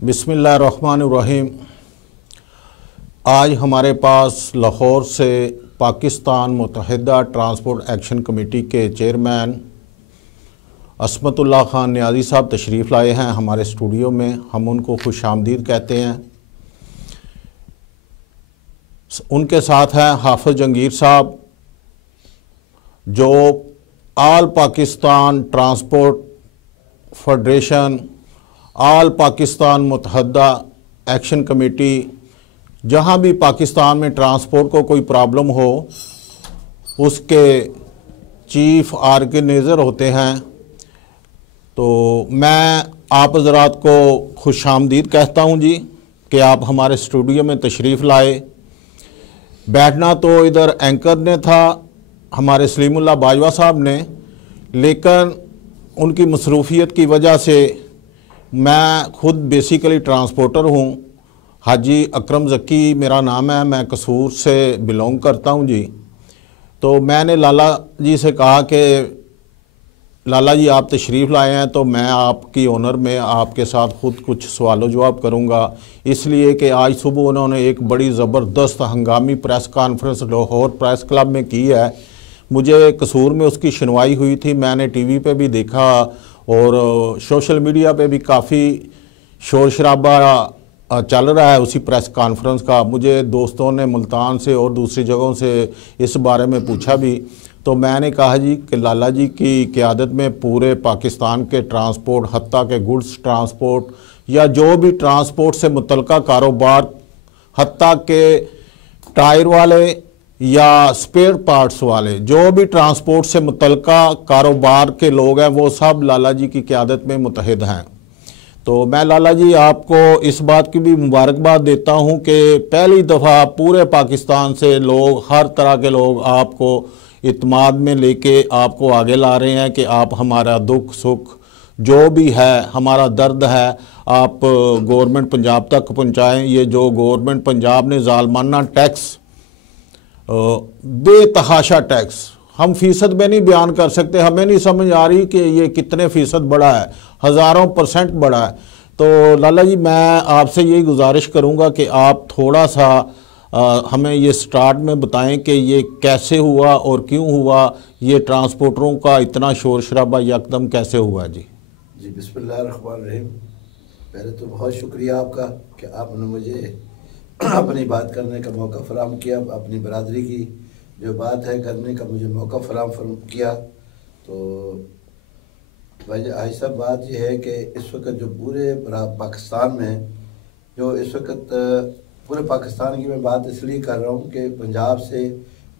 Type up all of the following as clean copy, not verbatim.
بسم اللہ الرحمن الرحیم۔ آج ہمارے پاس لاہور سے پاکستان متحدہ ٹرانسپورٹ ایکشن کمیٹی کے چیئرمین عصمت اللہ خان نیازی صاحب تشریف لائے ہیں ہمارے اسٹوڈیو میں۔ ہم ان کو خوش آمدید کہتے ہیں۔ ان کے ساتھ ہیں حافظ جنگیر صاحب، جو آل پاکستان ٹرانسپورٹ فیڈریشن، آل پاکستان متحدہ ایکشن کمیٹی، جہاں بھی پاکستان میں ٹرانسپورٹ کو کوئی پرابلم ہو اس کے چیف آرگنائزر ہوتے ہیں۔ تو میں آپ حضرات کو خوش آمدید کہتا ہوں جی کہ آپ ہمارے اسٹوڈیو میں تشریف لائے۔ بیٹھنا تو ادھر اینکر نے تھا ہمارے سلیم اللہ باجوہ صاحب نے، لیکن ان کی مصروفیت کی وجہ سے میں خود بیسیکلی ٹرانسپورٹر ہوں۔ حاجی اکرم ذکی میرا نام ہے، میں قصور سے بلونگ کرتا ہوں جی۔ تو میں نے لالا جی سے کہا کہ لالا جی آپ تشریف لائے ہیں تو میں آپ کی آنر میں آپ کے ساتھ خود کچھ سوال و جواب کروں گا، اس لیے کہ آج صبح انہوں نے ایک بڑی زبردست ہنگامی press conference Lahore press club میں کی ہے۔ مجھے قصور میں اس کی سنوائی ہوئی تھی، میں نے ٹی وی پہ بھی دیکھا اور سوشل میڈیا پہ بھی کافی شور شرابہ چل رہا ہے اسی پریس کانفرنس کا۔ مجھے دوستوں نے ملتان سے اور دوسری جگہوں سے اس بارے میں پوچھا بھی، تو میں نے کہا جی کہ لالا جی کی قیادت میں پورے پاکستان کے ٹرانسپورٹ، حتیٰ کہ گڈز ٹرانسپورٹ یا جو بھی ٹرانسپورٹ سے متعلقہ کاروبار، حتیٰ کہ ٹائر والے یا سپیئر پارٹس والے، جو بھی ٹرانسپورٹ سے متعلقہ کاروبار کے لوگ ہیں وہ سب لالا جی کی قیادت میں متحد ہیں۔ تو میں لالا جی آپ کو اس بات کی بھی مبارکباد دیتا ہوں کہ پہلی دفعہ پورے پاکستان سے لوگ، ہر طرح کے لوگ آپ کو اعتماد میں لے کے آپ کو آگے لا رہے ہیں کہ آپ ہمارا دکھ سکھ جو بھی ہے، ہمارا درد ہے، آپ گورنمنٹ پنجاب تک پہنچائیں۔ یہ جو گورنمنٹ پنجاب نے ظالمانہ ٹیکس، بے تحاشا ٹیکس، ہم فیصد میں نہیں بیان کر سکتے، ہمیں نہیں سمجھ آ رہی کہ یہ کتنے فیصد بڑا ہے، ہزاروں % بڑا ہے۔ تو لالا جی میں آپ سے یہی گزارش کروں گا کہ آپ تھوڑا سا ہمیں یہ سٹارٹ میں بتائیں کہ یہ کیسے ہوا اور کیوں ہوا، یہ ٹرانسپورٹروں کا اتنا شور شرابہ یکدم کیسے ہوا جی؟ جی بسم اللہ الرحمن الرحیم۔ پہلے تو بہت شکریہ آپ کا کہ آپ نے مجھے اپنی بات کرنے کا موقع فراہم کیا، اپنی برادری کی جو بات ہے کرنے کا مجھے موقع فراہم کیا۔ تو ایسا بات یہ ہے کہ اس وقت جو پورے پاکستان میں، جو اس وقت پورے پاکستان کی میں بات اس لیے کر رہا ہوں کہ پنجاب سے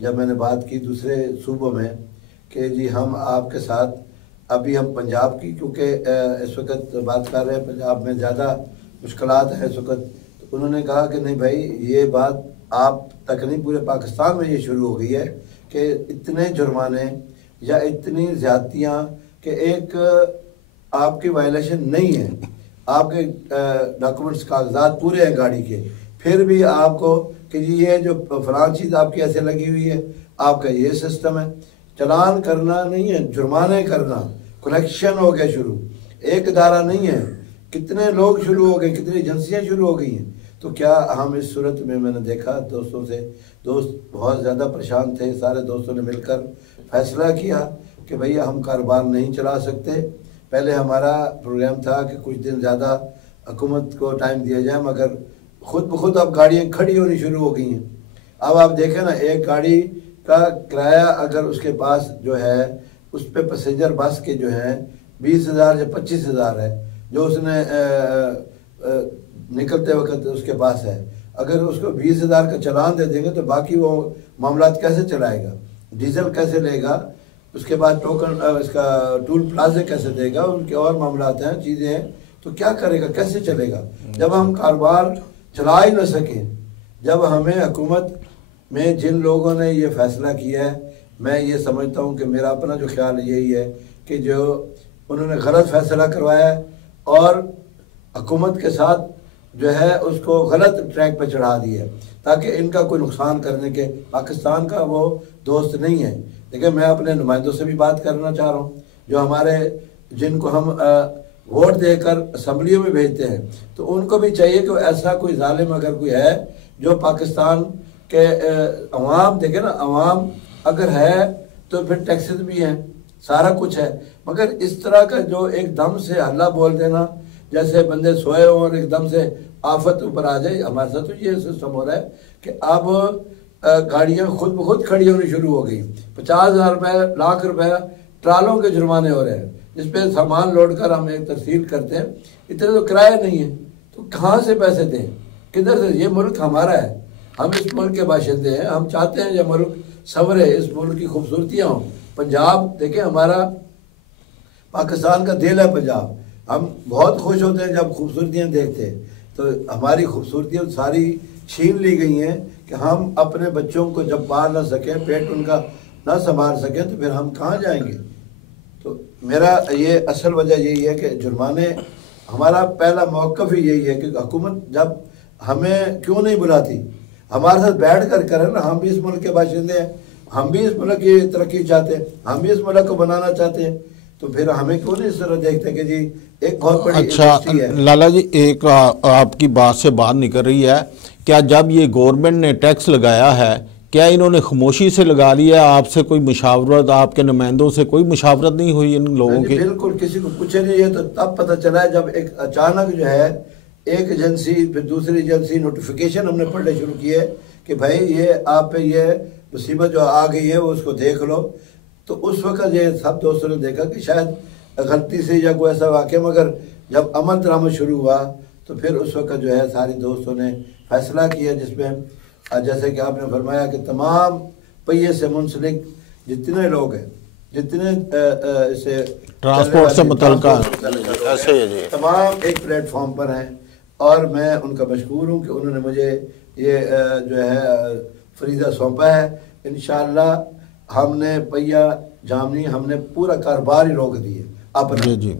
جب میں نے بات کی دوسرے صوبوں میں کہ جی ہم آپ کے ساتھ، ابھی ہم پنجاب کی کیونکہ اس وقت بات کر رہے ہیں، پنجاب میں زیادہ مشکلات ہیں اس وقت، تو انہوں نے کہا کہ نہیں بھائی یہ بات آپ تک نہیں، پورے پاکستان میں یہ شروع ہو گئی ہے کہ اتنے جرمانے یا اتنی زیادتیاں کہ ایک آپ کی وائلیشن نہیں ہے، آپ کے ڈاکومنٹس کاغذات پورے ہیں گاڑی کے، پھر بھی آپ کو کہ جی یہ جو فلاں چیز آپ کی ایسے لگی ہوئی ہے، آپ کا یہ سسٹم ہے، چلان کرنا نہیں ہے، جرمانے کرنا، کلیکشن ہو گیا شروع، ایک ادارہ نہیں ہے، کتنے لوگ شروع ہو گئے، کتنی ایجنسیاں شروع ہو گئی ہیں۔ تو کیا ہم اس صورت میں نے دیکھا دوستوں سے، دوست بہت زیادہ پریشان تھے، سارے دوستوں نے مل کر فیصلہ کیا کہ بھئی ہم کاروبار نہیں چلا سکتے۔ پہلے ہمارا پروگرام تھا کہ کچھ دن زیادہ حکومت کو ٹائم دیا جائے، مگر خود بخود اب گاڑیاں کھڑی ہونی شروع ہو گئی ہیں۔ اب آپ دیکھیں نا، ایک گاڑی کا کرایہ اگر اس کے پاس جو ہے، اس پہ پیسنجر بس کے جو ہیں 20,000 یا 25,000 ہے جو اس نے نکلتے وقت اس کے پاس ہے، اگر اس کو 20,000 کا چلان دے دیں گے تو باقی وہ معاملات کیسے چلائے گا؟ ڈیزل کیسے لے گا؟ اس کے بعد ٹوکن اس کا ٹول پلازے کیسے دے گا؟ ان کے اور معاملات ہیں، چیزیں ہیں، تو کیا کرے گا؟ کیسے چلے گا جب ہم کاروبار چلا ہی نہ سکیں؟ جب ہمیں حکومت میں جن لوگوں نے یہ فیصلہ کیا ہے، میں یہ سمجھتا ہوں کہ میرا اپنا جو خیال یہی ہے کہ جو انہوں نے غلط فیصلہ کروایا ہے اور حکومت کے ساتھ جو ہے اس کو غلط ٹریک پہ چڑھا دیا ہے تاکہ ان کا کوئی نقصان کرنے کے، پاکستان کا وہ دوست نہیں ہے۔ لیکن میں اپنے نمائندوں سے بھی بات کرنا چاہ رہا ہوں جو ہمارے، جن کو ہم ووٹ دے کر اسمبلیوں میں بھیجتے ہیں، تو ان کو بھی چاہیے کہ ایسا کوئی ظالم اگر کوئی ہے جو پاکستان کہ عوام دیکھیں نا، عوام اگر ہے تو پھر ٹیکسز بھی ہیں، سارا کچھ ہے، مگر اس طرح کا جو ایک دم سے ہلہ بول دینا، جیسے بندے سوئے ہوں اور ایک دم سے آفت اوپر آ جائے. ہمارے ساتھ تو یہ سسٹم ہو رہا ہے کہ اب گاڑیاں خود بخود کھڑی ہونی شروع ہو گئی. 50,000 روپے، لاکھ روپے ٹرالوں کے جرمانے ہو رہے ہیں جس پہ سامان لوڈ کر ہم ایک ترسیل کرتے ہیں. اتنے تو کرایہ نہیں ہے، تو کہاں سے پیسے دیں، کدھر سے؟ یہ ملک ہمارا ہے، ہم اس ملک کے باشندے ہیں، ہم چاہتے ہیں یہ ملک سنورے، اس ملک کی خوبصورتیاں ہوں. پنجاب دیکھیں، ہمارا پاکستان کا دل ہے پنجاب. ہم بہت خوش ہوتے ہیں جب خوبصورتیاں دیکھتے ہیں، تو ہماری خوبصورتیاں ساری چھین لی گئی ہیں کہ ہم اپنے بچوں کو جب پال نہ سکیں، پیٹ ان کا نہ سنبھال سکیں، تو پھر ہم کہاں جائیں گے؟ تو میرا یہ اصل وجہ یہی ہے کہ جرمانے، ہمارا پہلا موقف ہی یہی ہے کہ حکومت جب ہمیں کیوں نہیں بلاتی، ہمارے ساتھ بیٹھ کر کریں نا. ہم بھی اس ملک کے باشندے ہیں، ہم بھی اس ملک کی ترقی چاہتے ہیں، ہم بھی اس ملک کو بنانا چاہتے ہیں، تو پھر ہمیں کیوں نہیں اس طرح دیکھتے کہ جی ایک بہت بڑی انڈسٹری ہے. لالا جی، ایک آپ کی بات سے بات نکل رہی ہے، کیا جب یہ گورنمنٹ نے ٹیکس لگایا ہے، کیا انہوں نے خاموشی سے لگا لیا؟ آپ سے کوئی مشاورت، آپ کے نمائندوں سے کوئی مشاورت نہیں ہوئی ان لوگوں کی؟ بالکل کسی کو پوچھے نہیں ہے. تو تب پتہ چلا ہے جب ایک اچانک جو ہے ایک ایجنسی پھر دوسری ایجنسی نوٹیفیکیشن ہم نے پڑھنے شروع کیے کہ بھائی یہ آپ پہ یہ مصیبت جو آ گئی ہے وہ اس کو دیکھ لو. تو اس وقت یہ سب دوستوں نے دیکھا کہ شاید غلطی سے یا کوئی ایسا واقعہ، مگر جب عمل درآمد شروع ہوا تو پھر اس وقت جو ہے ساری دوستوں نے فیصلہ کیا، جس میں جیسے کہ آپ نے فرمایا کہ تمام پہیے سے منسلک جتنے لوگ ہیں، جتنے اسے ٹرانسپورٹ سے متعلقہ تمام ایک پلیٹ فارم پر ہیں. اور میں ان کا مشکور ہوں کہ انہوں نے مجھے یہ جو ہے فریضہ سونپا ہے. انشاءاللہ ہم نے پہیا جامنی، ہم نے پورا کاروبار ہی روک دیے اپنا. جی.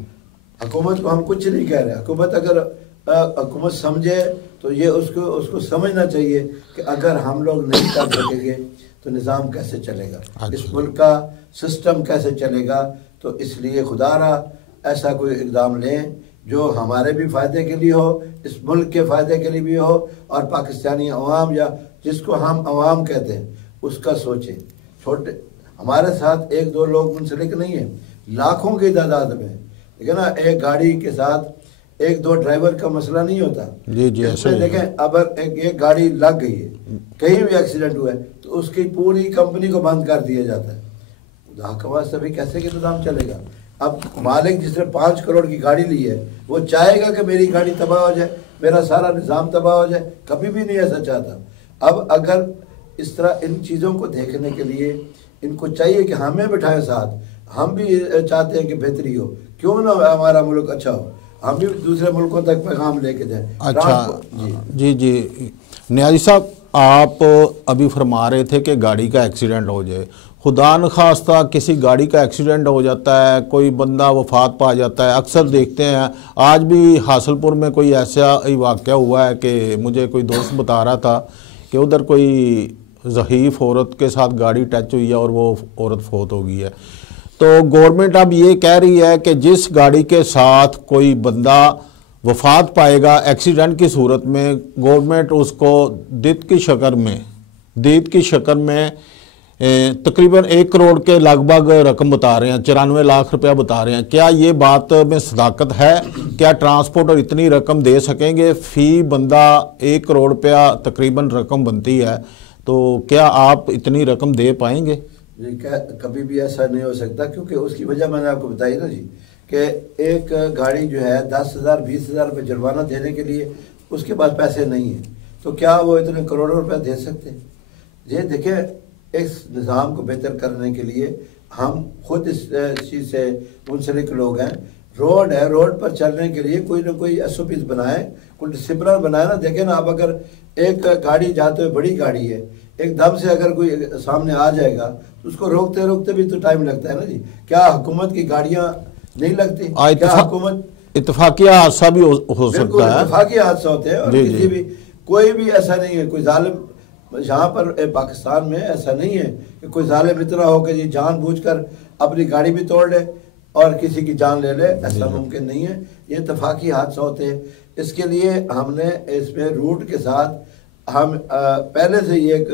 حکومت کو ہم کچھ نہیں کہہ رہے. حکومت اگر حکومت سمجھے تو یہ اس کو سمجھنا چاہیے کہ اگر ہم لوگ نہیں کر سکیں گے تو نظام کیسے چلے گا، اس ملک کا سسٹم کیسے چلے گا. تو اس لیے خدا را ایسا کوئی اقدام لیں جو ہمارے بھی فائدے کے لیے ہو، اس ملک کے فائدے کے لیے بھی ہو، اور پاکستانی عوام یا جس کو ہم عوام کہتے ہیں اس کا سوچیں. چھوٹے ہمارے ساتھ ایک دو لوگ منسلک نہیں ہیں، لاکھوں کی تعداد میں. دیکھیں نا، ایک گاڑی کے ساتھ ایک دو ڈرائیور کا مسئلہ نہیں ہوتا. جی اس میں دیکھیں اگر ایک گاڑی لگ گئی ہے، کہیں بھی ایکسیڈنٹ ہوا ہے، تو اس کی پوری کمپنی کو بند کر دیا جاتا ہے. خدا کا واسطہ بھی کیسے کہ نظام چلے گا؟ اب مالک جس نے 5 کروڑ کی گاڑی لی ہے وہ چاہے گا کہ میری گاڑی تباہ ہو جائے، میرا سارا نظام تباہ ہو جائے؟ کبھی بھی نہیں ایسا چاہتا. اب اگر اس طرح ان چیزوں کو دیکھنے کے لیے ان کو چاہیے کہ ہمیں بٹھائیں ساتھ. ہم بھی چاہتے ہیں کہ بہتری ہو، کیوں نہ ہمارا ملک اچھا ہو، ہم بھی دوسرے ملکوں تک پیغام لے کے جائیں. اچھا جی نیازی صاحب، آپ ابھی فرما رہے تھے کہ گاڑی کا ایکسیڈنٹ ہو جائے. خدا نخواستہ کسی گاڑی کا ایکسیڈنٹ ہو جاتا ہے، کوئی بندہ وفات پا جاتا ہے. اکثر دیکھتے ہیں، آج بھی حاصل پور میں کوئی ایسا واقعہ ہوا ہے کہ مجھے کوئی دوست بتا رہا تھا کہ ادھر کوئی ضعیف عورت کے ساتھ گاڑی ٹچ ہوئی ہے اور وہ عورت فوت ہو گئی ہے. تو گورنمنٹ اب یہ کہہ رہی ہے کہ جس گاڑی کے ساتھ کوئی بندہ وفات پائے گا ایکسیڈنٹ کی صورت میں، گورنمنٹ اس کو دیت کی شکل میں تقریباً 1 کروڑ کے لگ بھگ رقم بتا رہے ہیں، 94 لاکھ روپیہ بتا رہے ہیں. کیا یہ بات میں صداقت ہے؟ کیا ٹرانسپورٹر اتنی رقم دے سکیں گے؟ فی بندہ 1 کروڑ روپیہ تقریباً رقم بنتی ہے، تو کیا آپ اتنی رقم دے پائیں گے؟ جی کبھی بھی ایسا نہیں ہو سکتا، کیونکہ اس کی وجہ میں نے آپ کو بتائی نا جی، کہ ایک گاڑی جو ہے 10,000 20,000 روپے جرمانہ دینے کے لیے اس کے پاس پیسے نہیں ہیں، تو کیا وہ اتنے کروڑوں روپے دے سکتے ہیں؟ یہ دیکھیں، اس نظام کو بہتر کرنے کے لیے ہم خود اس چیز سے منسلک لوگ ہیں. روڈ ہے، روڈ پر چلنے کے لیے کوئی نہ کوئی SOPs بنائیں، کوئی ڈسپلن بنائے نا. دیکھیں نا، اب اگر ایک گاڑی جاتے ہوئے بڑی گاڑی ہے، ایک دم سے اگر کوئی سامنے آ جائے گا تو اس کو روکتے روکتے بھی تو ٹائم لگتا ہے نا جی. کیا حکومت کی گاڑیاں نہیں لگتی؟ کیا حکومت اتفاقیہ حادثہ بھی ہو سکتا ہے؟ اتفاقی حادثہ ہوتے ہیں، اور کسی بھی کوئی بھی ایسا نہیں ہے کوئی ظالم. یہاں پر پاکستان میں ایسا نہیں ہے کہ کوئی ظالم اتنا ہو کہ جی جان بوجھ کر اپنی گاڑی بھی توڑ لے اور کسی کی جان لے لے، ایسا ممکن نہیں ہے، یہ اتفاقی حادثہ ہوتے ہیں۔ اس کے لیے ہم نے اس میں روٹ کے ساتھ ہم پہلے سے یہ ایک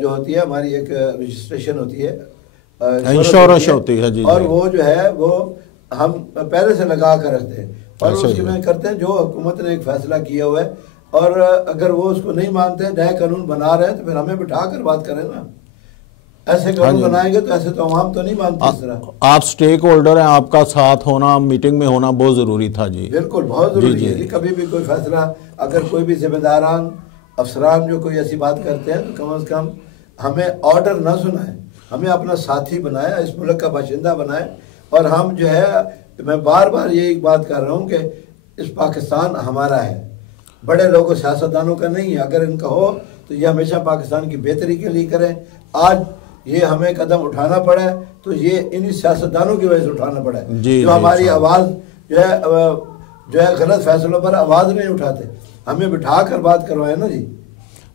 جو ہوتی ہے ہماری ایک رجسٹریشن ہوتی ہے، انشورنس ہوتی ہے جی، اور وہ جو ہے وہ ہم پہلے سے لگا کر رکھتے ہیں، اور اس کے میں کرتے ہیں جو حکومت نے ایک فیصلہ کیا ہوا ہے، اور اگر وہ اس کو نہیں مانتے، نئے قانون بنا رہے ہیں تو پھر ہمیں بٹھا کر بات کریں نا، ایسے قانون بنائیں گے تو ایسے تو عوام تو نہیں مانتے اس طرح۔ آپ سٹیک ہولڈر ہیں، آپ کا ساتھ ہونا، میٹنگ میں ہونا بہت ضروری تھا جی۔ بالکل بہت ضروری ہے جی، کبھی بھی کوئی فیصلہ اگر کوئی بھی ذمہ داران افسران جو کوئی ایسی بات کرتے ہیں تو کم از کم ہمیں آرڈر نہ سنائیں، ہمیں اپنا ساتھی بنائے، اس ملک کا باشندہ بنائے، اور ہم جو ہے میں بار بار یہ بات کر رہا ہوں کہ اس پاکستان ہمارا ہے، بڑے لوگوں سیاستدانوں کا نہیں ہے، اگر ان کا ہو تو یہ ہمیشہ پاکستان کی بہتری کے لیے کریں۔ آج یہ ہمیں قدم اٹھانا پڑا ہے تو یہ انہی سیاستدانوں کی وجہ سے اٹھانا پڑا ہے جو ہماری آواز جو ہے غلط فیصلوں پر آواز نہیں اٹھاتے، ہمیں بٹھا کر بات کروائے نا جی۔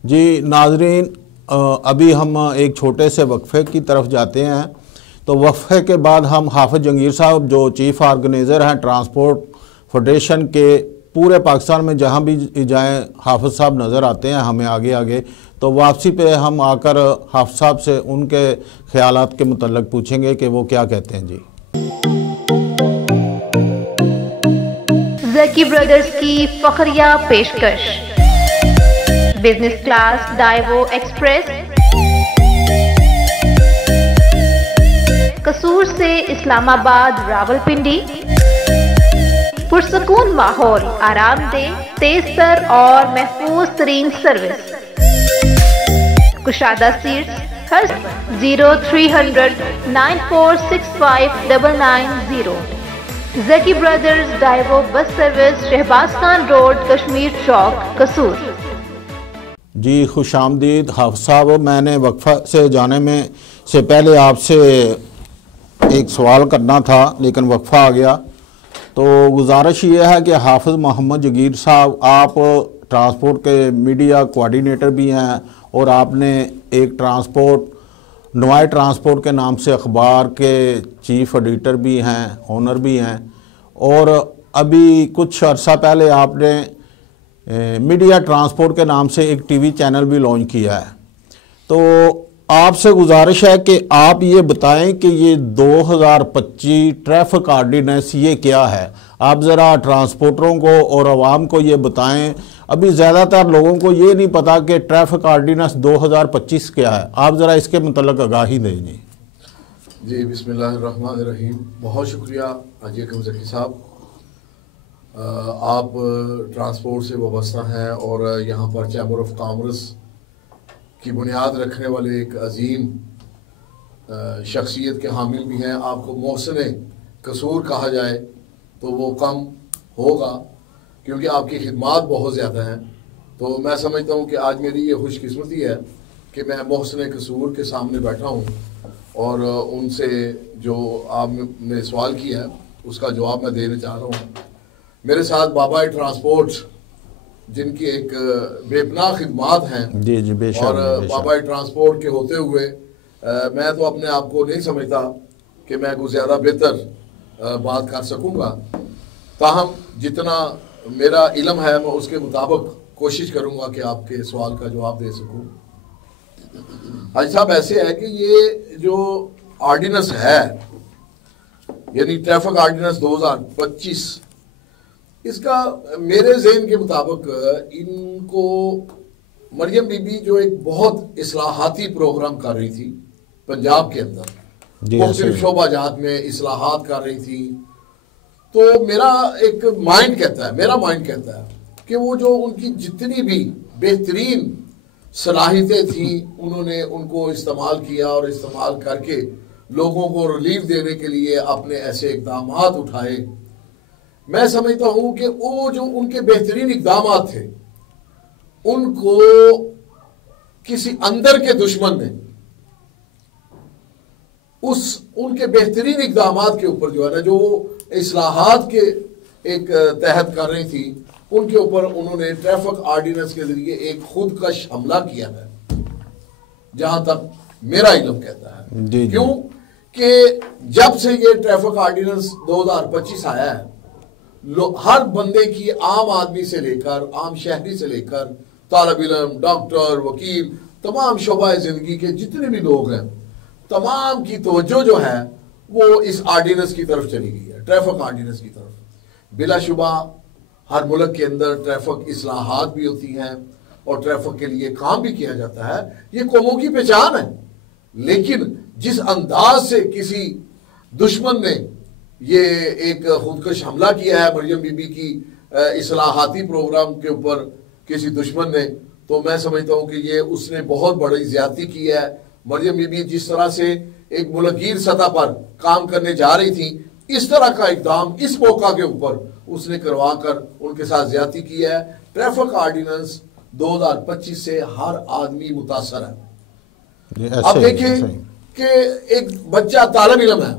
جی ناظرین، ابھی ہم ایک چھوٹے سے وقفے کی طرف جاتے ہیں، تو وقفے کے بعد ہم حافظ جہانگیر صاحب جو چیف آرگنائزر ہیں ٹرانسپورٹ فیڈریشن کے، پورے پاکستان میں جہاں بھی جائیں حافظ صاحب نظر آتے ہیں ہمیں آگے، تو واپسی پہ ہم آ کر حافظ صاحب سے ان کے خیالات کے متعلق پوچھیں گے کہ وہ کیا کہتے ہیں جی۔ زکی برادرز کی فخریہ پیشکش، بزنس کلاس ڈائیو ایکسپریس، قصور سے اسلام آباد راولپنڈی، پرسکون ماحول، آرام دہ، تیز تر اور محفوظ ترین سروس، کشادہ سیٹس، ہر 0300 9465 990۔ Zaki Brothers Daewoo bus service, Shahbaz Khan Road, Kashmir Chowk, Kasur. جی خوش آمدید حافظ صاحب، میں نے وقفہ سے جانے میں سے پہلے آپ سے ایک سوال کرنا تھا لیکن وقفہ آ گیا، تو گزارش یہ ہے کہ حافظ محمد جہانگیر صاحب، آپ ٹرانسپورٹ کے میڈیا کوارڈینیٹر بھی ہیں اور آپ نے ایک نوائے ٹرانسپورٹ کے نام سے اخبار کے چیف ایڈیٹر بھی ہیں، اونر بھی ہیں، اور ابھی کچھ عرصہ پہلے آپ نے میڈیا ٹرانسپورٹ کے نام سے ایک ٹی وی چینل بھی لانچ کیا ہے۔ تو آپ سے گزارش ہے کہ آپ یہ بتائیں کہ یہ 2025 ٹریفک آرڈیننس یہ کیا ہے، آپ ذرا ٹرانسپورٹروں کو اور عوام کو یہ بتائیں، ابھی زیادہ تر لوگوں کو یہ نہیں پتا کہ ٹریفک آرڈیننس 2025 کیا ہے، آپ ذرا اس کے متعلق آگاہی دیں جی۔ جی بسم اللہ الرحمن الرحیم، بہت شکریہ حاجی اکرم زکی صاحب، آپ ٹرانسپورٹ سے وابستہ ہیں اور یہاں پر چیمبر آف کامرس کی بنیاد رکھنے والے ایک عظیم شخصیت کے حامل بھی ہیں۔ آپ کو محسن قصور کہا جائے تو وہ کم ہوگا کیونکہ آپ کی خدمات بہت زیادہ ہیں، تو میں سمجھتا ہوں کہ آج میری یہ خوش قسمتی ہے کہ میں محسن قصور کے سامنے بیٹھا ہوں اور ان سے جو آپ نے سوال کیا ہے اس کا جواب میں دینا چاہ رہا ہوں۔ میرے ساتھ بابا ٹرانسپورٹ جن کی ایک بے پناہ خدمات ہیں، جی بے شک، اور بابا ٹرانسپورٹ کے ہوتے ہوئے میں تو اپنے آپ کو نہیں سمجھتا کہ میں کوئی زیادہ بہتر بات کر سکوں گا، تاہم جتنا میرا علم ہے میں اس کے مطابق کوشش کروں گا کہ آپ کے سوال کا جواب دے سکوں۔ حاجی صاحب ایسے ہے کہ یہ جو آرڈیننس ہے یعنی ٹریفک آرڈیننس 2025، اس کا میرے ذہن کے مطابق ان کو مریم بی بی جو ایک بہت اصلاحاتی پروگرام کر رہی تھی پنجاب کے اندر، مختلف شعبہ جات میں اصلاحات کر رہی تھی، تو میرا مائنڈ کہتا ہے کہ وہ جو ان کی جتنی بھی بہترین صلاحیتیں تھیں انہوں نے ان کو استعمال کیا اور استعمال کر کے لوگوں کو ریلیف دینے کے لیے اپنے ایسے اقدامات اٹھائے۔ میں سمجھتا ہوں کہ وہ جو ان کے بہترین اقدامات تھے ان کو کسی اندر کے دشمن نے ان کے بہترین اقدامات کے اوپر جو ہے نا، جو وہ اصلاحات کے ایک تحت کر رہی تھی، ان کے اوپر انہوں نے ٹریفک آرڈیننس کے ذریعے ایک خودکش حملہ کیا ہے، جہاں تک میرا علم کہتا ہے۔ کیوں کہ جب سے یہ ٹریفک آرڈیننس 2025 آیا ہے، ہر بندے کی، عام آدمی سے لے کر، عام شہری سے لے کر، طالب علم، ڈاکٹر، وکیل، تمام شعبہ زندگی کے جتنے بھی لوگ ہیں، تمام کی توجہ جو ہے وہ اس آرڈیننس کی طرف چلی گئی ہے، ٹریفک آرڈیننس کی طرف۔ بلا شبہ ہر ملک کے اندر ٹریفک اصلاحات بھی ہوتی ہیں اور ٹریفک کے لیے کام بھی کیا جاتا ہے، یہ قوموں کی پہچان ہے۔ لیکن جس انداز سے کسی دشمن نے یہ ایک خودکش حملہ کیا ہے مریم بی بی کی اصلاحاتی پروگرام کے اوپر کسی دشمن نے، تو میں سمجھتا ہوں کہ یہ اس نے بہت بڑی زیادتی کی ہے۔ مریم بی بی جس طرح سے ایک ملکگیر سطح پر کام کرنے جا رہی تھی، اس طرح کا اقدام اس موقع کے اوپر اس نے کروا کر ان کے ساتھ زیادتی کی ہے۔ ٹریفک آرڈیننس 2025 سے ہر آدمی متاثر ہے۔ اب دیکھیں کہ ایک بچہ طالب علم ہے،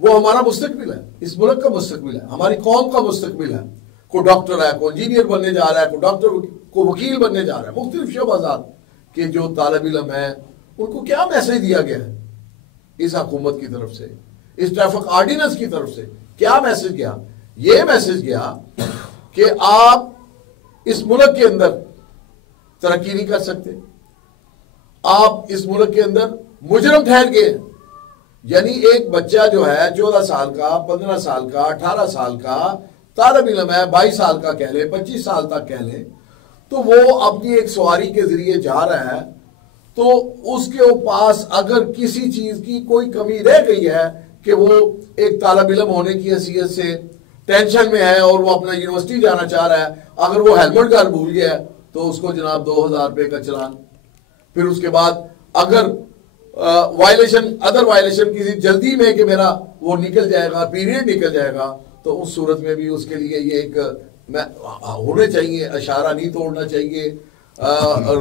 وہ ہمارا مستقبل ہے، اس ملک کا مستقبل ہے، ہماری قوم کا مستقبل ہے۔ کوئی ڈاکٹر ہے، کوئی انجینئر بننے جا رہا ہے، کوئی ڈاکٹر، کوئی وکیل بننے جا رہا ہے، مختلف شعبات کے جو طالب علم ہیں ان کو کیا میسج دیا گیا ہے اس حکومت کی طرف سے، اس ٹریفک آرڈیننس کی طرف سے؟ کیا میسج گیا؟ یہ میسج گیا کہ آپ اس ملک کے اندر ترقی نہیں کر سکتے، آپ اس ملک کے اندر مجرم ٹھہر گئے۔ یعنی ایک بچہ جو ہے 14 سال کا، 15 سال کا، 18 سال کا طالب علم ہے، 22 سال کا کہہ لیں، 25 سال تک کہہ لیں، تو وہ اپنی ایک سواری کے ذریعے جا رہا ہے، تو اس کے پاس اگر کسی چیز کی کوئی کمی رہ گئی ہے کہ وہ ایک طالب علم ہونے کی حیثیت سے ٹینشن میں ہے اور وہ اپنا یونیورسٹی جانا چاہ رہا ہے، اگر وہ ہیلمٹ گھر بھول گیا ہے تو اس کو جناب 2000 روپے کا چلان۔ پھر اس کے بعد اگر ادر وائلیشن کسی جلدی میں کہ میرا وہ نکل جائے گا، پیریڈ نکل جائے گا، تو اس صورت میں بھی اس کے لیے یہ ایک ہونے چاہیے، اشارہ نہیں توڑنا چاہیے،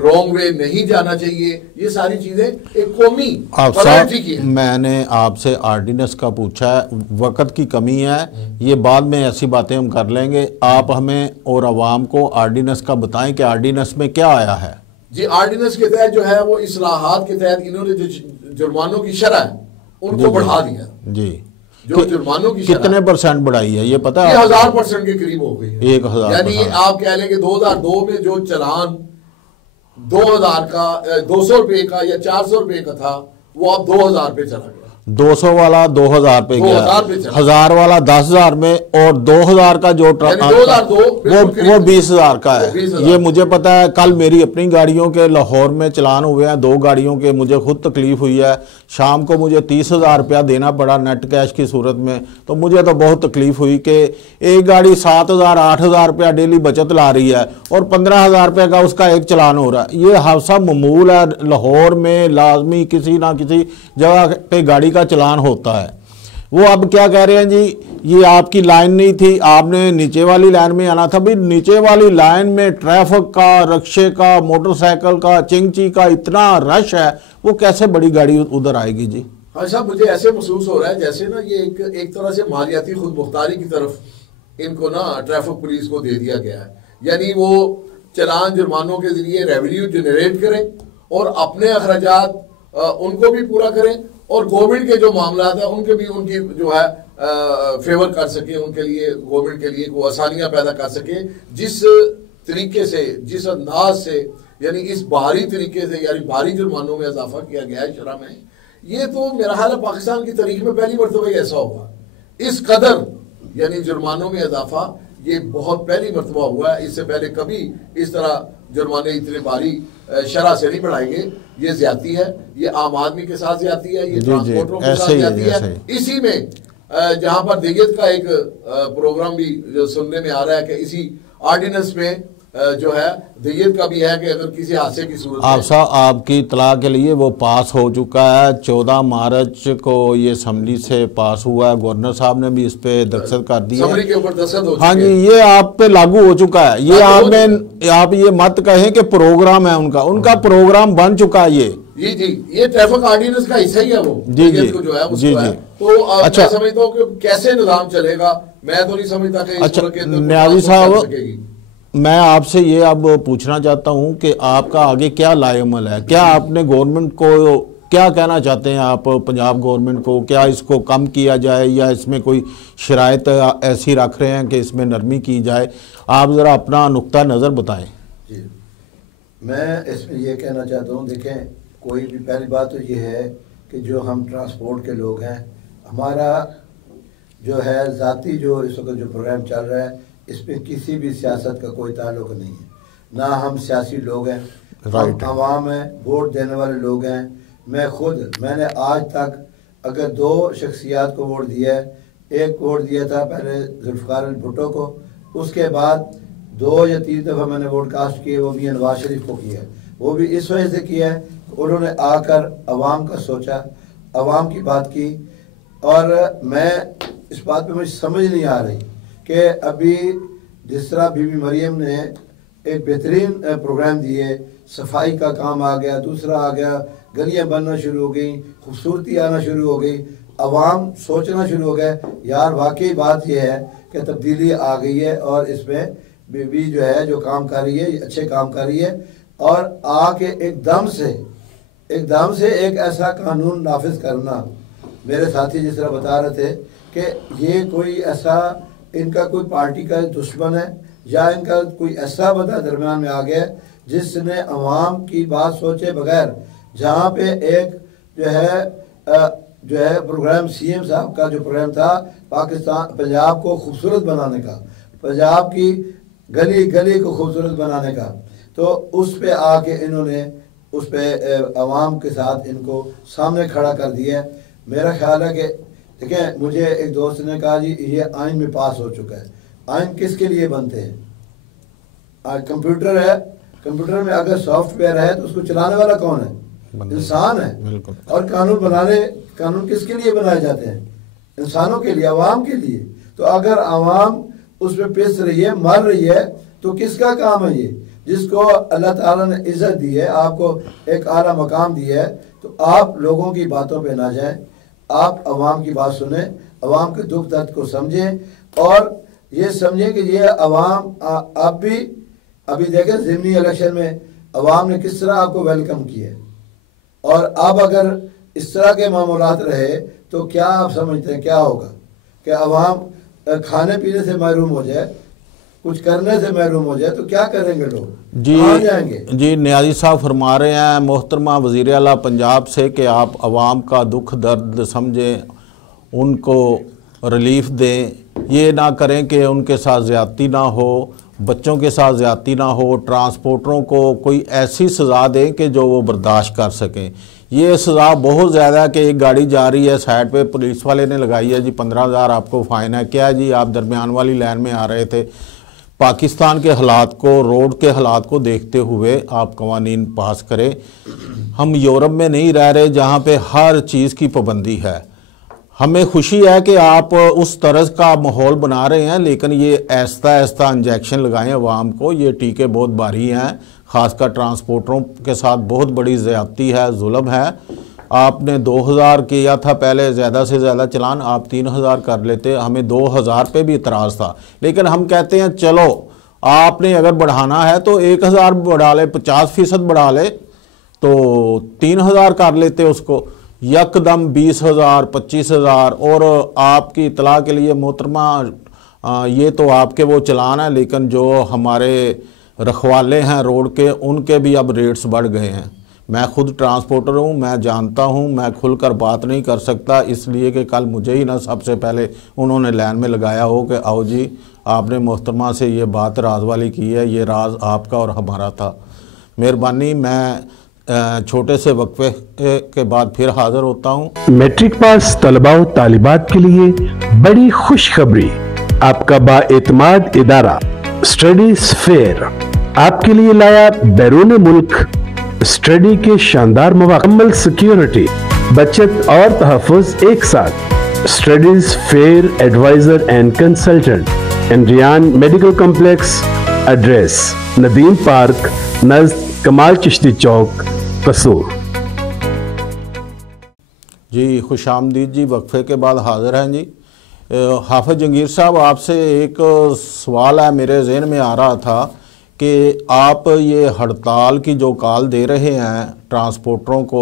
رونگ وے نہیں جانا چاہیے، یہ ساری چیزیں ایک قومی پرائرٹی کی ہے۔ میں نے آپ سے آرڈیننس کا پوچھا ہے، وقت کی کمی ہے، یہ بعد میں ایسی باتیں ہم کر لیں گے، آپ ہمیں اور عوام کو آرڈیننس کا بتائیں کہ آرڈیننس میں کیا آیا ہے۔ جی، آرڈیننس کے تحت جو ہے وہ اصلاحات کے تحت انہوں نے جو جرمانوں کی شرح ہے ان کو بڑھا دیا۔ جی، جو جرمانوں کی شرح کتنے % بڑھائی ہے یہ پتا ہے؟ یہ 1000% کے قریب ہو گئی ہے۔ 1000، یعنی آپ کہہ لیں کہ 2002 میں جو چلان 2000 کا 200 روپے کا یا 400 روپے کا تھا، وہ اب 2000 پہ چلا گیا۔ 200 والا 2000 پہ گیا، 1000 والا 10,000 میں، اور 2000 کا جو وہ 20,000 کا ہے۔ یہ مجھے پتا ہے، کل میری اپنی گاڑیوں کے لاہور میں چلان ہوئے ہیں، 2 گاڑیوں کے، مجھے خود تکلیف ہوئی ہے، شام کو مجھے 30,000 روپیہ دینا پڑا نیٹ کیش کی صورت میں، تو مجھے تو بہت تکلیف ہوئی کہ ایک گاڑی 7,000 8,000 روپیہ ڈیلی بچت لا رہی ہے اور 15,000 روپے کا اس کا ایک چلان ہو رہا ہے۔ یہ حادثہ معمول ہے، لاہور میں لازمی کسی نہ کسی جگہ پہ گاڑی کا چلان ہوتا ہے۔ وہ اب کیا کہہ رہے ہیں جی، یہ آپ کی لائن نہیں تھی، آپ نے نیچے والی لائن میں آنا تھا۔ بھی نیچے والی لائن میں ٹریفک کا، رکشے کا، موٹر سائیکل کا، چنگچی کا اتنا رش ہے، وہ کیسے بڑی گاڑی ادھر آئے گی جی؟ ہاں صاحب، مجھے ایسے محسوس ہو رہا ہے جیسے نا یہ ایک طرح سے مالیاتی خود مختاری کی طرف ان کو نا ٹریفک پولیس کو دے دیا گیا ہے۔ یعنی وہ چلان جرمانوں کے ذریعے ریونیو جنریٹ کریں اور اپنے اخراجات ان کو بھی پورا کریں، اور گورنمنٹ کے جو معاملات ہیں ان کے بھی ان کی جو ہے فیور کر سکیں، ان کے لیے گورنمنٹ کے لیے کوئی آسانیاں پیدا کر سکیں۔ جس طریقے سے، جس انداز سے، یعنی اس بھاری طریقے سے، یعنی بھاری جرمانوں میں اضافہ کیا گیا ہے شرح میں، یہ تو میرا خیال ہے پاکستان کی تاریخ میں پہلی مرتبہ ایسا ہوگا۔ اس قدر یعنی جرمانوں میں اضافہ یہ بہت پہلی مرتبہ ہوا ہے، اس سے پہلے کبھی اس طرح جرمانے اتنے بھاری شرح سے نہیں بڑھائیں گے۔ یہ زیادتی ہے، یہ عام آدمی کے ساتھ زیادتی ہے، یہ ٹرانسپورٹروں کے ساتھ زیادتی ہے۔ اسی میں جہاں پر دیگت کا ایک پروگرام بھی جو سننے میں آ رہا ہے کہ اسی آرڈیننس میں جو ہے دیت کا بھی ہے کہ اگر کسی حادثے کی صورت آپ صاحب آپ کی اطلاع کے لیے وہ پاس ہو چکا ہے، 14 مارچ کو یہ اسمبلی سے پاس ہوا ہے، گورنر صاحب نے بھی اس پہ دستخط کر دی ہے، اسمبلی کے اوپر دستخط ہو چکے۔ ہاں جی، یہ آپ پہ لاگو ہو چکا ہے۔ یہ آپ یہ مت کہیں کہ پروگرام ہے ان کا پروگرام بن چکا ہے یہ۔ جی جی، یہ ٹریفک آرڈیننس کا حصہ ہی ہے وہ، جی جی جو ہے اس جی کو ہے۔ تو میں سمجھتا ہوں کہ کیسے نظام چلے گا، میں تو نہیں سمجھتا کہ اس ملک کے اندر نیازی صاحب، میں آپ سے یہ اب پوچھنا چاہتا ہوں کہ آپ کا آگے کیا لائے عمل ہے؟ کیا آپ نے گورنمنٹ کو کیا کہنا چاہتے ہیں آپ پنجاب گورنمنٹ کو؟ کیا اس کو کم کیا جائے یا اس میں کوئی شرائط ایسی رکھ رہے ہیں کہ اس میں نرمی کی جائے؟ آپ ذرا اپنا نقطہ نظر بتائیں۔ جی، میں اس میں یہ کہنا چاہتا ہوں، دیکھیں کوئی بھی پہلی بات تو یہ ہے کہ جو ہم ٹرانسپورٹ کے لوگ ہیں، ہمارا جو ہے ذاتی جو اس وقت جو پروگرام چل رہا ہے اس میں کسی بھی سیاست کا کوئی تعلق نہیں ہے، نہ ہم سیاسی لوگ ہیں، ہم عوام ہیں، ووٹ دینے والے لوگ ہیں۔ میں نے آج تک اگر 2 شخصیات کو ووٹ دیا ہے، ایک ووٹ دیا تھا پہلے ذوالفقار علی بھٹو کو، اس کے بعد 2 یا 3 دفعہ میں نے ووٹ کاسٹ کیے، وہ میاں نواز شریف کو کیا ہے۔ وہ بھی اس وجہ سے کیا ہے انہوں نے آ کر عوام کا سوچا، عوام کی بات کی، اور میں اس بات پہ مجھے سمجھ نہیں آ رہی کہ ابھی جس طرح بی بی مریم نے ایک بہترین پروگرام دیے، صفائی کا کام آ گیا، دوسرا آ گیا، گلیاں بننا شروع ہو گئیں، خوبصورتی آنا شروع ہو گئی، عوام سوچنا شروع ہو گئے یار واقعی بات یہ ہے کہ تبدیلی آ گئی ہے، اور اس میں بی بی جو ہے جو کام کر رہی ہے اچھے کام کر رہی ہے، اور آ کے ایک دم سے ایک ایسا قانون نافذ کرنا، میرے ساتھی جس طرح بتا رہے تھے کہ یہ کوئی ایسا ان کا کوئی پارٹی کا دشمن ہے یا ان کا کوئی ایسا بندہ درمیان میں آ گیا جس نے عوام کی بات سوچے بغیر، جہاں پہ ایک جو ہے پروگرام سی ایم صاحب کا جو پروگرام تھا پنجاب کو خوبصورت بنانے کا، پنجاب کی گلی گلی کو خوبصورت بنانے کا، تو اس پہ آ کے انہوں نے اس پہ عوام کے ساتھ ان کو سامنے کھڑا کر دیا ہے۔ میرا خیال ہے کہ دیکھیں، مجھے ایک دوست نے کہا جی یہ آئین میں پاس ہو چکا ہے۔ آئین کس کے لیے بنتے ہیں؟ کمپیوٹر ہے، کمپیوٹر میں اگر سافٹ ویئر ہے تو اس کو چلانے والا کون ہے؟ انسان ہے۔ اور قانون کس کے لیے بنائے جاتے ہیں؟ انسانوں کے لیے، عوام کے لیے۔ تو اگر عوام اس پہ پس رہی ہے، مر رہی ہے، تو کس کا کام ہے یہ؟ جس کو اللہ تعالیٰ نے عزت دی ہے، آپ کو ایک اعلیٰ مقام دیا ہے، تو آپ لوگوں کی باتوں پہ نہ جائیں، آپ عوام کی بات سنیں، عوام کے دکھ درد کو سمجھیں، اور یہ سمجھیں کہ یہ عوام ابھی دیکھیں ضمنی الیکشن میں عوام نے کس طرح آپ کو ویلکم کیا ہے، اور اب اگر اس طرح کے معاملات رہے تو کیا آپ سمجھتے ہیں کیا ہوگا؟ کہ عوام کھانے پینے سے محروم ہو جائے، کچھ کرنے سے محروم ہو جائے تو کیا کریں گے لوگ؟ کہاں جائیں گے؟ جی نیازی صاحب فرما رہے ہیں محترمہ وزیر اعلیٰ پنجاب سے کہ آپ عوام کا دکھ درد سمجھیں، ان کو ریلیف دیں، یہ نہ کریں کہ ان کے ساتھ زیادتی نہ ہو، بچوں کے ساتھ زیادتی نہ ہو، ٹرانسپورٹروں کو کوئی ایسی سزا دیں کہ جو وہ برداشت کر سکیں۔ یہ سزا بہت زیادہ کہ ایک گاڑی جا رہی ہے سائڈ پہ، پولیس والے نے لگائی ہے جی 15,000 آپ کو فائن ہے، کیا جی آپ درمیان والی لائن میں آ رہے تھے، پاکستان کے حالات کو، روڈ کے حالات کو دیکھتے ہوئے آپ قوانین پاس کریں۔ ہم یورپ میں نہیں رہ رہے جہاں پہ ہر چیز کی پابندی ہے۔ ہمیں خوشی ہے کہ آپ اس طرز کا ماحول بنا رہے ہیں، لیکن یہ آہستہ آہستہ انجیکشن لگائیں عوام کو، یہ ٹیکے بہت بھاری ہیں، خاص کر ٹرانسپورٹروں کے ساتھ بہت بڑی زیادتی ہے، ظلم ہے۔ آپ نے 2,000 کیا تھا پہلے، زیادہ سے زیادہ چلان، آپ 3,000 کر لیتے، ہمیں 2,000 پہ بھی اعتراض تھا، لیکن ہم کہتے ہیں چلو آپ نے اگر بڑھانا ہے تو 1,000 بڑھا لے، 50% بڑھا لے، تو 3,000 کر لیتے اس کو، یکدم 20,000 25,000۔ اور آپ کی اطلاع کے لیے محترمہ، یہ تو آپ کے وہ چلان ہیں، لیکن جو ہمارے رکھوالے ہیں روڈ کے، ان کے بھی اب ریٹس بڑھ گئے ہیں۔ میں خود ٹرانسپورٹر ہوں، میں جانتا ہوں، میں کھل کر بات نہیں کر سکتا، اس لیے کہ کل مجھے ہی نہ سب سے پہلے انہوں نے لائن میں لگایا ہو کہ آؤ جی آپ نے محترمہ سے یہ بات راز والی کی ہے، یہ راز آپ کا اور ہمارا تھا۔ مہربانی، میں چھوٹے سے وقفے کے بعد پھر حاضر ہوتا ہوں۔ میٹرک پاس طلباء و طالبات کے لیے بڑی خوشخبری، آپ کا بااعتماد ادارہ اسٹڈیز فیئر آپ کے لیے لایا بیرون ملک اسٹڈی کے شاندار مواقع، مکمل سیکیورٹی، بچت اور تحفظ ایک ساتھ۔ Studies fair advisor and consultant, انڈریان medical complex, address Nadeem park نزد کمال چشتی چوک، قصور۔ جی خوش آمدید جی، وقفے کے بعد حاضر ہیں جی۔ حافظ جنگیر صاحب، آپ سے ایک سوال ہے میرے ذہن میں آ رہا تھا کہ آپ یہ ہڑتال کی جو کال دے رہے ہیں ٹرانسپورٹروں کو،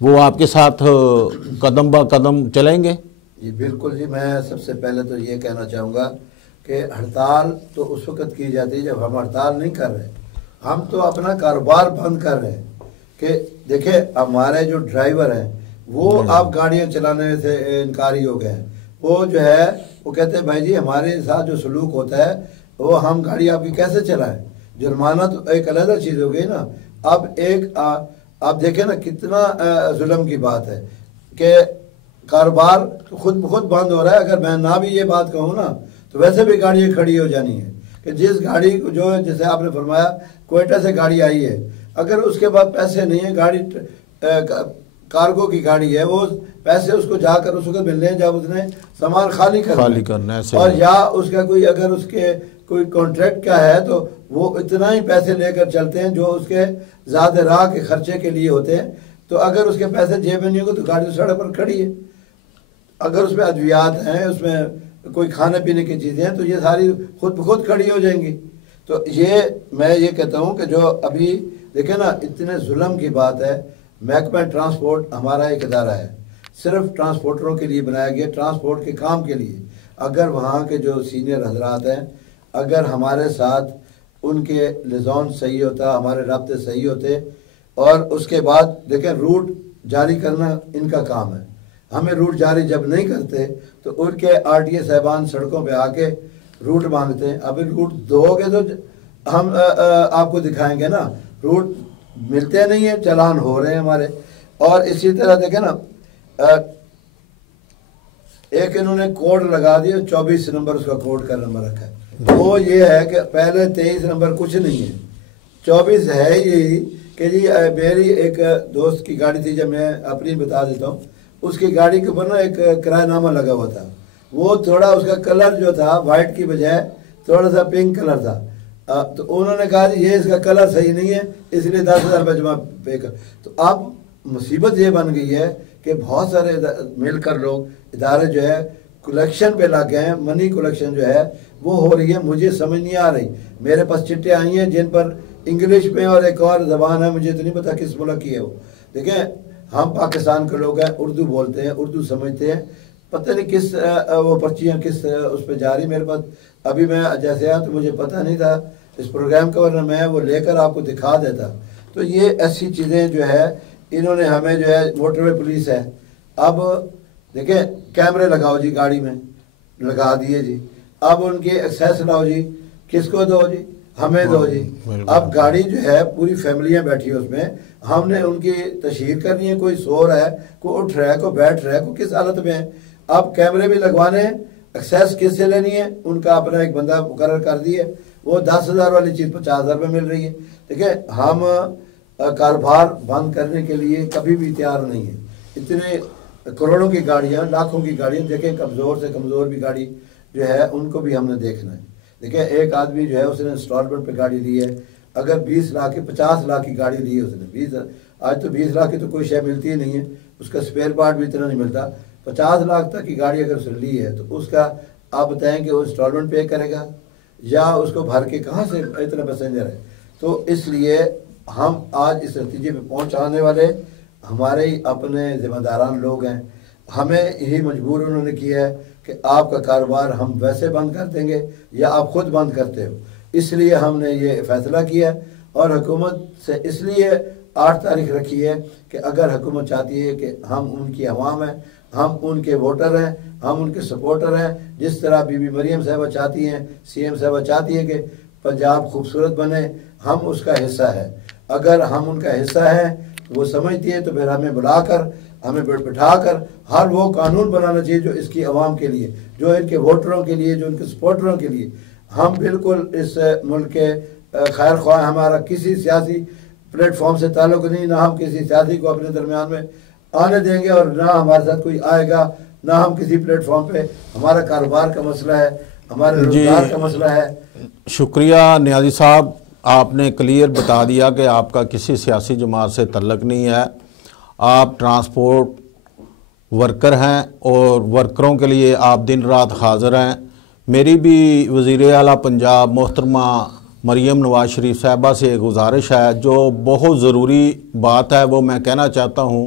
وہ آپ کے ساتھ قدم با قدم چلیں گے؟ جی بالکل جی، میں سب سے پہلے تو یہ کہنا چاہوں گا کہ ہڑتال تو اس وقت کی جاتی ہے جب ہم ہڑتال نہیں کر رہے، ہم تو اپنا کاروبار بند کر رہے ہیں. کہ دیکھیں ہمارے جو ڈرائیور ہیں وہ اب گاڑیاں چلانے سے انکاری ہو گئے ہیں. وہ جو ہے وہ کہتے ہیں بھائی جی ہمارے ساتھ جو سلوک ہوتا ہے وہ ہم گاڑی آپ کی کیسے چلائیں. جرمانہ تو ایک علیحدہ چیز ہو گئی نا. اب ایک آپ دیکھیں نا کتنا ظلم کی بات ہے کہ کاروبار خود بخود بند ہو رہا ہے. اگر میں نہ بھی یہ بات کہوں نا تو ویسے بھی گاڑیاں کھڑی ہو جانی ہیں. کہ جس گاڑی کو جو جیسے آپ نے فرمایا کوئٹہ سے گاڑی آئی ہے، اگر اس کے بعد پیسے نہیں ہیں، گاڑی کارگو کی گاڑی ہے، وہ پیسے اس کو جا کر اس وقت ملنے ہیں جب اس نے سامان خالی کرنا ہے، اور یا اس کا کوئی اگر اس کے کوئی کانٹریکٹ کا ہے تو وہ اتنا ہی پیسے لے کر چلتے ہیں جو اس کے زیادہ راہ کے خرچے کے لیے ہوتے ہیں. تو اگر اس کے پیسے جیب میں نہیں ہوں گے تو گاڑی سڑک پر کھڑی ہے. اگر اس میں ادویات ہیں، اس میں کوئی کھانے پینے کی چیزیں ہیں تو یہ ساری خود بخود کھڑی ہو جائیں گی. تو یہ میں یہ کہتا ہوں کہ جو ابھی دیکھیں نا اتنے ظلم کی بات ہے. محکمہ ٹرانسپورٹ ہمارا ایک ادارہ ہے، صرف ٹرانسپورٹروں کے لیے بنایا گیا، ٹرانسپورٹ کے کام کے لیے. اگر وہاں کے جو سینئر حضرات ہیں اگر ہمارے ساتھ ان کے لزون صحیح ہوتا، ہمارے رابطے صحیح ہوتے، اور اس کے بعد دیکھیں روٹ جاری کرنا ان کا کام ہے. ہمیں روٹ جاری جب نہیں کرتے تو ان کے RTA صاحبان سڑکوں پہ آ کے روٹ مانگتے ہیں. ابھی روٹ دو گے تو ہم آپ کو دکھائیں گے نا. روٹ ملتے نہیں ہیں، چلان ہو رہے ہیں ہمارے. اور اسی طرح دیکھیں نا ایک انہوں نے کوڈ لگا دیا، 24 نمبر اس کا کوڈ کا نمبر رکھا ہے. وہ یہ ہے کہ پہلے 23 نمبر کچھ نہیں ہے، 24 ہے یہی. کہ جی میری ایک دوست کی گاڑی تھی، جب میں اپنی بتا دیتا ہوں، اس کی گاڑی کے اوپر نا ایک کرایہ نامہ لگا ہوا تھا. وہ تھوڑا اس کا کلر جو تھا وائٹ کی بجائے تھوڑا سا پنک کلر تھا. تو انہوں نے کہا جی یہ اس کا کلر صحیح نہیں ہے، اس لیے 10,000 روپے جمع پے کر. تو اب مصیبت یہ بن گئی ہے کہ بہت سارے مل کر لوگ ادارے جو ہے کلیکشن پہ لگ گئے ہیں. منی کلیکشن جو ہے وہ ہو رہی ہے. مجھے سمجھ نہیں آ رہی. میرے پاس چٹھیں آئی ہیں جن پر انگلش میں اور ایک اور زبان ہے، مجھے تو نہیں پتا کس ملک کی ہے وہ. دیکھیں ہم پاکستان کے لوگ ہیں، اردو بولتے ہیں، اردو سمجھتے ہیں. پتہ نہیں کس وہ پرچیاں کس اس پہ جاری میرے پاس ابھی میں جیسے آیا تو مجھے پتہ نہیں تھا اس پروگرام کا، ورنہ میں وہ لے کر آپ کو دکھا دیتا. تو یہ ایسی چیزیں جو ہے انہوں نے ہمیں جو ہے موٹر وے پولیس ہے. اب دیکھیں کیمرے لگاؤ جی گاڑی میں، لگا دیے جی. اب ان کی ایکسیس لاؤ جی، کس کو دو جی؟ ہمیں دو جی. اب گاڑی جو ہے پوری فیملیاں بیٹھی ہیں اس میں، ہم نے ان کی تشہیر کرنی ہے. کوئی سو رہا ہے، کوئی اٹھ رہا ہے، کوئی بیٹھ رہا ہے، کوئی کس حالت میں ہے. اب کیمرے بھی لگوانے ہیں، ایکسیس کس سے لینی ہے؟ ان کا اپنا ایک بندہ مقرر کر دی ہے. وہ 10,000 والی چیز 50,000 میں مل رہی ہے. دیکھیں ہم کاروبار بند کرنے کے لیے کبھی بھی تیار نہیں ہیں. اتنے کروڑوں کی گاڑیاں، لاکھوں کی گاڑیاں، دیکھیں کمزور سے کمزور بھی گاڑی جو ہے ان کو بھی ہم نے دیکھنا ہے. دیکھیں ایک آدمی جو ہے اس نے انسٹالمنٹ پہ گاڑی لی ہے، اگر 20 لاکھ کی 50 لاکھ کی گاڑی لی ہے اس نے. آج تو 20 لاکھ کی تو کوئی شے ملتی ہی نہیں ہے، اس کا اسپیئر پارٹ بھی اتنا نہیں ملتا. 50 لاکھ تک کی گاڑی اگر اس نے لی ہے تو اس کا آپ بتائیں کہ وہ انسٹالمنٹ پے کرے گا یا اس کو بھر کے کہاں سے اتنا پیسنجر ہے. تو اس لیے ہم آج اس نتیجے پہ پہنچانے والے ہمارے ہی اپنے ذمہ داران لوگ ہیں. ہمیں یہی مجبور انہوں نے کیا ہے کہ آپ کا کاروبار ہم ویسے بند کر دیں گے یا آپ خود بند کرتے ہو. اس لیے ہم نے یہ فیصلہ کیا اور حکومت سے اس لیے 8 تاریخ رکھی ہے کہ اگر حکومت چاہتی ہے کہ ہم ان کی عوام ہیں، ہم ان کے ووٹر ہیں، ہم ان کے سپورٹر ہیں. جس طرح بی بی مریم صاحبہ چاہتی ہیں، CM صاحبہ چاہتی ہے کہ پنجاب خوبصورت بنے، ہم اس کا حصہ ہے. اگر ہم ان کا حصہ ہیں وہ سمجھتی ہے تو پھر ہمیں بلا کر، ہمیں بٹھا کر ہر وہ قانون بنانا چاہیے جو اس کی عوام کے لیے، جو ان کے ووٹروں کے لیے، جو ان کے سپورٹروں کے لیے. ہم بالکل اس ملک کے خیر خواہ، ہمارا کسی سیاسی پلیٹ فارم سے تعلق نہیں، نہ ہم کسی سیاسی کو اپنے درمیان میں آنے دیں گے اور نہ ہمارے ساتھ کوئی آئے گا، نہ ہم کسی پلیٹ فارم پہ. ہمارا کاروبار کا مسئلہ ہے، ہمارے روزگار کا مسئلہ ہے. شکریہ نیازی صاحب، آپ نے کلیئر بتا دیا کہ آپ کا کسی سیاسی جماعت سے تعلق نہیں ہے. آپ ٹرانسپورٹ ورکر ہیں اور ورکروں کے لیے آپ دن رات حاضر ہیں. میری بھی وزیر اعلیٰ پنجاب محترمہ مریم نواز شریف صاحبہ سے گزارش ہے، جو بہت ضروری بات ہے وہ میں کہنا چاہتا ہوں